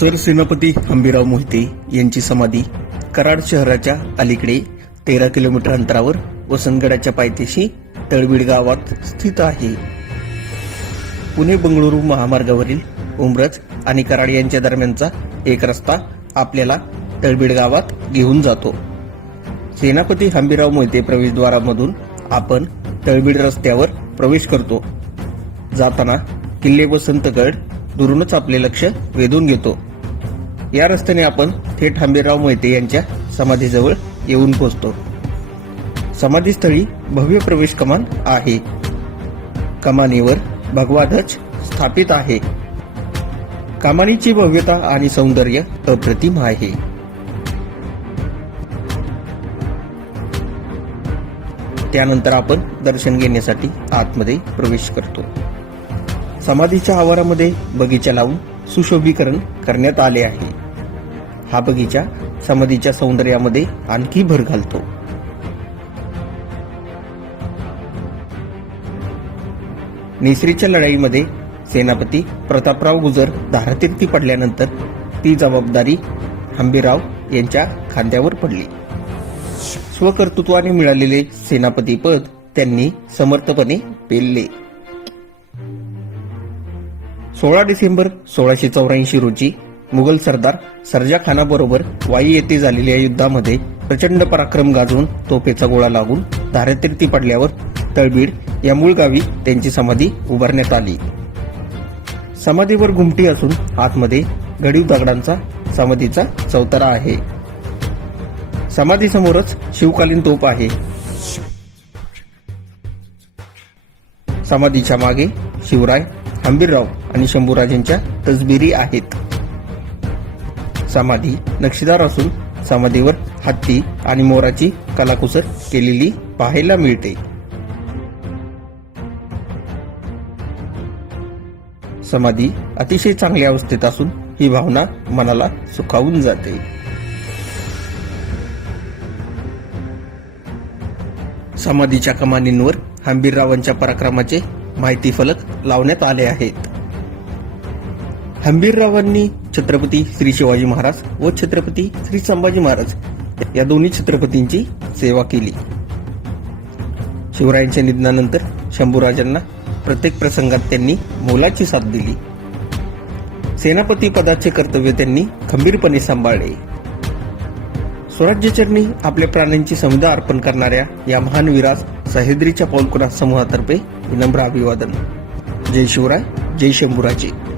सरसेनापती हंबीराव मोहिते यांची समाधी कराड शहराच्या अलीकडे तेरा किलोमीटर अंतरावर वसंतगडाच्या पायथ्याशी तळबीड गावात स्थित आहे. पुणे बंगळुरू महामार्गावरील उमरज आणि कराड यांच्या दरम्यानचा एक रस्ता आपल्याला तळबीड गावात घेऊन जातो. सेनापती हंबीराव मोहिते प्रवेशद्वारामधून आपण तळबीड रस्त्यावर प्रवेश करतो. जाताना किल्ले वसंतगड दुरूनच आपले लक्ष वेधून घेतो. या रस्त्याने आपण थेट हंबीरराव मोहिते यांच्या समाधीजवळ येऊन पोहोचतो. समाधीस्थळी भव्य प्रवेश कमान आहे. कमानीवर भगवा ध्वज स्थापित आहे. कमानीची भव्यता आणि सौंदर्य अप्रतिम आहे. त्यानंतर आपण दर्शन घेण्यासाठी आतमध्ये प्रवेश करतो. समाधीच्या आवारामध्ये बगीचा लावून सुशोभीकरण करण्यात आले आहे. हा बगीचा समाधीच्या सौंदर्यामध्ये आणखी भर घालतो. नेसरीच्या लढाईमध्ये सेनापती प्रतापराव गुजर धारातीर्थी पडल्यानंतर ती जबाबदारी हंबीराव यांच्या खांद्यावर पडली. स्वकर्तृत्वाने मिळालेले सेनापती पद त्यांनी समर्थपणे पेलले. सोळा डिसेंबर सोळाशे चौऱ्याऐंशी रोजी मुघल सरदार सरजा खानाबरोबर वाई येथे झालेल्या युद्धामध्ये प्रचंड पराक्रम गाजवून तोफेचा गोळा लागून धारातीर्थी पडल्यावर तळबीड या मूळ गावी त्यांची समाधी उभारण्यात आली. समाधीवर घुमटी असून आतमध्ये घडीव दगडांचा समाधीचा चौतारा आहे. समाधीसमोरच शिवकालीन तोफ आहे. समाधीच्या मागे शिवराय हंबीरराव आणि शंभूराजांच्या तसबिरी आहेत. समाधी नक्षीदार असून समाधीवर हत्ती आणि मोराची कलाकुसर केलेली पाहायला मिळते. समाधी अतिशय चांगल्या अवस्थेत असून ही भावना मनाला सुखावून जाते. समाधीच्या कमानींवर हंबीररावांच्या पराक्रमाचे माहिती फलक लावण्यात आले आहेत. हंबीररावांनी छत्रपती श्री शिवाजी महाराज व छत्रपती श्री संभाजी महाराज या दोन्ही छत्रपतींची सेवा केली. शिवरायांच्या निधनानंतर शंभूराजांना प्रत्येक प्रसंगात त्यांनी मोलाची साथ दिली. सेनापती पदाचे कर्तव्य त्यांनी खंबीरपणे सांभाळले. स्वराज्यचरणी आपल्या प्राण्यांची संविधा अर्पण करणाऱ्या या महान वीरास सह्याद्रीच्या पौलकुना समूहातर्फे विनम्र अभिवादन. जय शिवराय जय शंभूराजे.